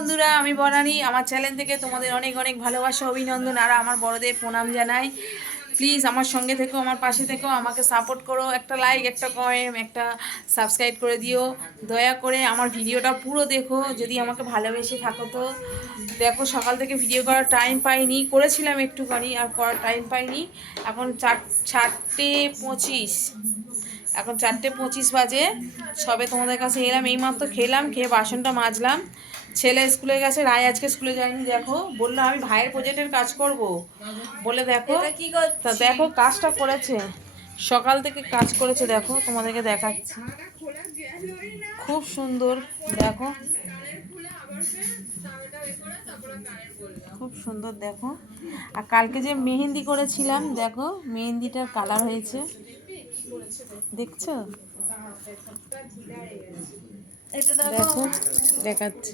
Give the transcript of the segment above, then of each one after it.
বন্ধুরা, আমি বনানী। আমার চ্যানেল থেকে তোমাদের অনেক অনেক ভালোবাসা, অভিনন্দন আর আমার বড়দের প্রণাম জানাই। প্লিজ আমার সঙ্গে থেকো, আমার পাশে থেকো, আমাকে সাপোর্ট করো। একটা লাইক, একটা কমেন্ট, একটা সাবস্ক্রাইব করে দিও। দয়া করে আমার ভিডিওটা পুরো দেখো যদি আমাকে ভালোবেসে থাকো তো। দেখো, সকাল থেকে ভিডিও করার টাইম পাইনি, করেছিলাম একটুখানি, আর করার টাইম পাইনি। এখন 4:25, এখন 4:25 বাজে। সবে তোমাদের কাছে এলাম, এইমাত্র খেলাম, খেয়ে বাসনটা মাজলাম। ছেলে স্কুলে গেছে, রায় আজকে স্কুলে যায়নি। দেখো, বললো আমি ভাইয়ের প্রজেক্টের কাজ করব বলে, দেখো তা দেখো কাজটা করেছে, সকাল থেকে কাজ করেছে। দেখো তোমাদেরকে দেখাচ্ছি, খুব সুন্দর। দেখো খুব সুন্দর, দেখো। আর কালকে যে মেহেন্দি করেছিলাম, দেখো মেহেন্দিটার কালার হয়েছে, দেখছো? দেখো, দেখাচ্ছি,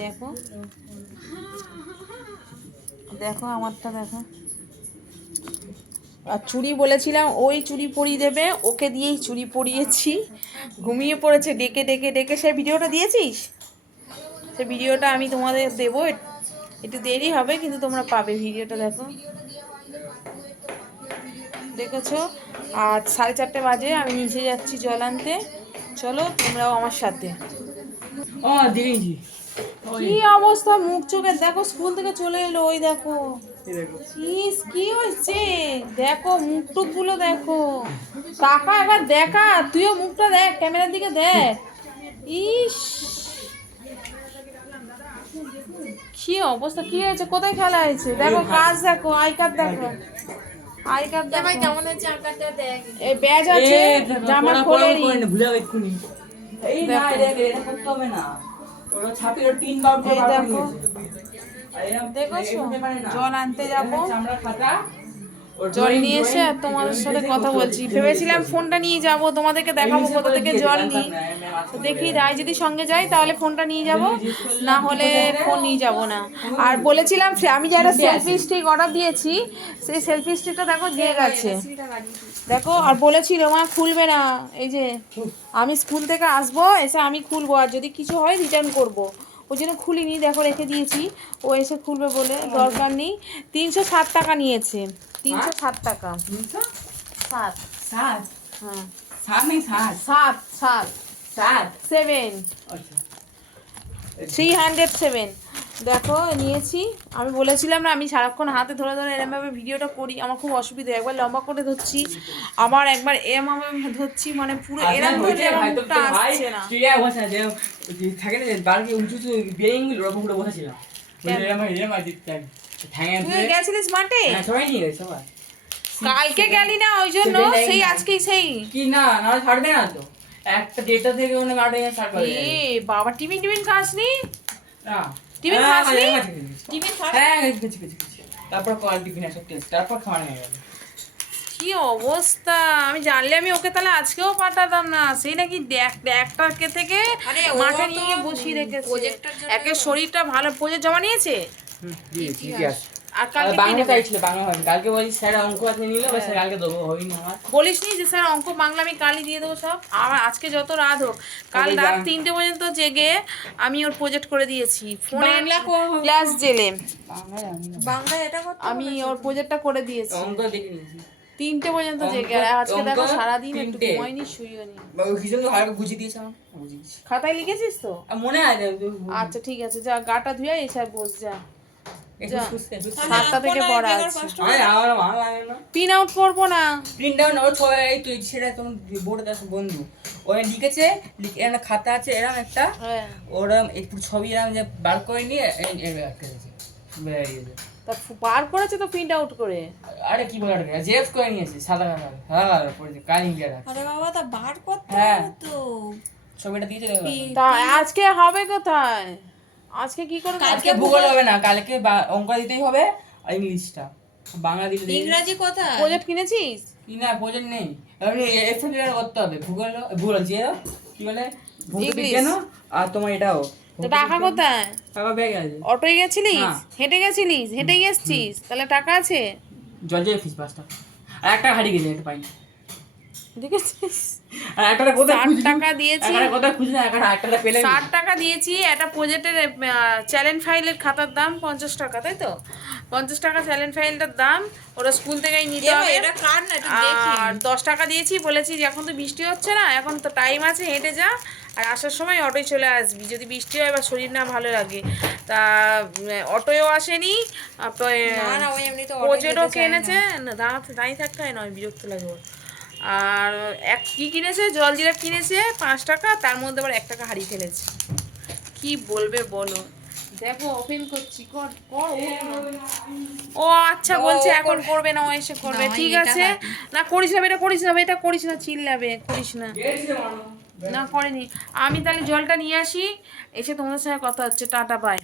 দেখো দেখো আমারটা দেখো। আর চুড়ি বলেছিলাম ওই চুড়ি পরিয়ে দেবে, ওকে দিয়েই চুড়ি পরিয়েছি। ঘুমিয়ে পড়েছে, ডেকে ডেকে ডেকে। সে ভিডিওটা দিয়েছিস? সে ভিডিওটা আমি তোমাদের দেবো, একটু দেরি হবে কিন্তু তোমরা পাবে ভিডিওটা। দেখো, দেখেছো? আর 4:30 বাজে, আমি নিচে যাচ্ছি জল আনতে। চলো তোমরাও আমার সাথে। কি অবস্থা মুখ চোখের, দেখো স্কুল থেকে চলে এলো, ওই দেখো কি হয়েছে, দেখো মুখ টুক গুলো দেখো। টাকা এবার দেখা, তুইও মুখটা দেখ, ক্যামেরার দিকে দেখ। ইস, কি অবস্থা, কি হয়েছে, কোথায় খেলা হয়েছে? দেখো কাজ, দেখো আই কার্ড, দেখো আই কার্ড, দেখো কেমন হয়েছে আই কার্ডটা দেখ। এই ব্যাজ আছে, জামা খোলেনি। এই না, এটা করতে হবে না, ওরা ছাপির টিন বার করে বার করে নিয়েছে। দেখেছো, জল আনতে যাবো, জল নিয়ে এসে আর তোমাদের সাথে কথা বলছি। ভেবেছিলাম ফোনটা নিয়ে যাব, তোমাদেরকে দেখাবো কোথা থেকে জল নিই। তো দেখি রায় যদি সঙ্গে যাই তাহলে ফোনটা নিয়ে যাব, না হলে ফোন নিয়ে যাব না। আর বলেছিলাম আমি যে একটা সেলফি স্টিক অর্ডার দিয়েছি, সেই সেলফি স্টিকটা দেখো দিয়ে গেছে, দেখো। আর বলেছিল মা খুলবে না, এই যে আমি স্কুল থেকে আসবো, এসে আমি খুলবো, আর যদি কিছু হয় রিটার্ন করব। ওই জন্য খুলিনি, দেখো রেখে দিয়েছি। ও এসে খুলবে বলে, দরকার নেই। 307 টাকা নিয়েছে, 307 টাকা। 7 7, হ্যাঁ 7 নেই, 7 7 7 7, 307। দেখো নিয়েছি। আমি বলেছিলাম না, আমি সারাক্ষণ হাতে ধরে ধরে এরমভাবে ভিডিওটা করি, আমার খুব অসুবিধা। একবার লম্বা করে ধরছি, আবার একবার এরমভাবে ধরছি, মানে পুরো এরম ধরে আমার মুখটা আসছে না। থাকে না যে বারকে উঁচু উঁচু বেরিং রকম করে বসেছিলাম, তুই গেছিলিস মাঠে? সবাই নিয়ে গেছে সবাই। কালকে গেলি না, ওই জন্য সেই আজকেই সেই কি না, না ছাড়বে না তো, একটা ডেটা থেকে মনে মাঠে ছাড়বে। এ বাবা, টিফিন খাসনি? না টিফিন খাসনি? টিফিন খাস? হ্যাঁ কিছু কিছু কিছু, তারপর কল টিফিন আসে টেস্ট, তারপর খাওয়া হয়ে গেল। কি অবস্থা, আমি জানলে আমি ওকে তাহলে আজকেও পাঠাতাম না। সেই নাকি একটাকে থেকে মাঠে নিয়ে গিয়ে বসিয়ে রেখেছে। একে শরীরটা ভালো, প্রজেক্ট জমা নিয়েছে। আর কালকে বাংলা চাইছিল, বাংলা হয় কালকে বলি স্যার অঙ্ক আছে নিল, স্যার কালকে দেবো, হয়নি আমার। বলিসনি যে স্যার অঙ্ক বাংলা আমি কালই দিয়ে দেবো সব। আর আজকে যত রাত হোক, কাল রাত 3টে পর্যন্ত জেগে আমি ওর প্রজেক্ট করে দিয়েছি ফোনে ক্লাস জেলে। বাংলা এটা আমি ওর প্রজেক্টটা করে দিয়েছি, অঙ্ক দেখে নিয়েছি 3টে পর্যন্ত জেগে। আর আজকে দেখো সারাদিন একটু ঘুমাইনি, শুইও নি। হিসাবে হালকা বুঝিয়ে দিয়েছে আমার, বুঝিয়েছি। খাতায় লিখেছিস তো? মনে আছে। আচ্ছা ঠিক আছে, যা গাটা ধুয়ে এসে বস, যা 7টা থেকে পড়া আছে। প্রিন্ট আউট করবো না, প্রিন্ট আউট ওর এই তুই সেটা তোমার বোর্ডে দেখো বন্ধু, ওই লিখেছে, এরকম খাতা আছে এরকম একটা, ওরম একটু ছবি এরকম যে বার করে নিয়ে আটকেছে বেরিয়েছে। তা বার করেছে তো প্রিন্ট আউট করে। আরে কি বলে আটকে জেরক্স করে নিয়েছে, সাদা কালো সাদা পড়েছে কালি গেরা। আরে বাবা, তা বার করতে হ্যাঁ হবে তো। ছবিটা দিয়েছে। তা আজকে হবে কোথায়? আজকে কি করে? কালকে ভূগোল হবে না, কালকে অঙ্ক দিতেই হবে আর ইংলিশটা, বাংলা দিতে। ইংরেজি কোথায়? প্রজেক্ট কিনেছিস? কি না প্রয়োজন নেই, আপনি এফএল করতে হবে। ভূগোল যে কি বলে বিজ্ঞান, আর তোমার এটাও। তো টাকা কোথায়? টাকা ব্যাগে আছে। অটোয় গেছিলিস? হেঁটে গেছিলিস? হেঁটেই এসছিস? তাহলে টাকা আছে? জল ফিস 5 টাকা, আর একটা হারিয়ে গেছে, একটা পাইনি। দেখেছিস? আর একটা কোথায় 60 খুঁজলি? টাকা দিয়েছি। একটা কোথায় খুঁজলি? একটা পেলে 60 টাকা দিয়েছি একটা প্রজেক্টের চ্যালেঞ্জ ফাইলের খাতার দাম 50 টাকা, তাই তো? 50 টাকা চ্যালেঞ্জ ফাইলটার দাম, ওরা স্কুল থেকেই নিতে এ ভাই, হবে। এটা কার না, এটা দেখি। আর 10 টাকা দিয়েছি, বলেছি যে এখন তো বৃষ্টি হচ্ছে না, এখন তো টাইম আছে, হেঁটে যা, আর আসার সময় অটোয় চলে আসবি যদি বৃষ্টি হয় বা শরীর না ভালো লাগে। তা অটোয়ও আসেনি, না না, ওই এমনি তো অটো প্রজেক্টও যেতে চায় না। কিনেছে, না দাঁড়িয়ে থাকতে হয়, নয় বিরক্ত লাগে ওর। আর কি কিনেছে, জলজিরা কিনেছে 5 টাকা, তার মধ্যে আবার 1 টাকা হারিয়ে ফেলেছে। কি বলবে বলো? দেখো ওপেন করছি, কর কর ও আচ্ছা বলছে এখন করবে না, ও এসে করবে, না, ঠিক এটা আছে। না করিস না এটা, করিস না এটা, করিস না, চিল্লাবে, করিস না। না করেনি। আমি তাহলে জলটা নিয়ে আসি, এসে তোমাদের সঙ্গে কথা হচ্ছে, টাটা বাই।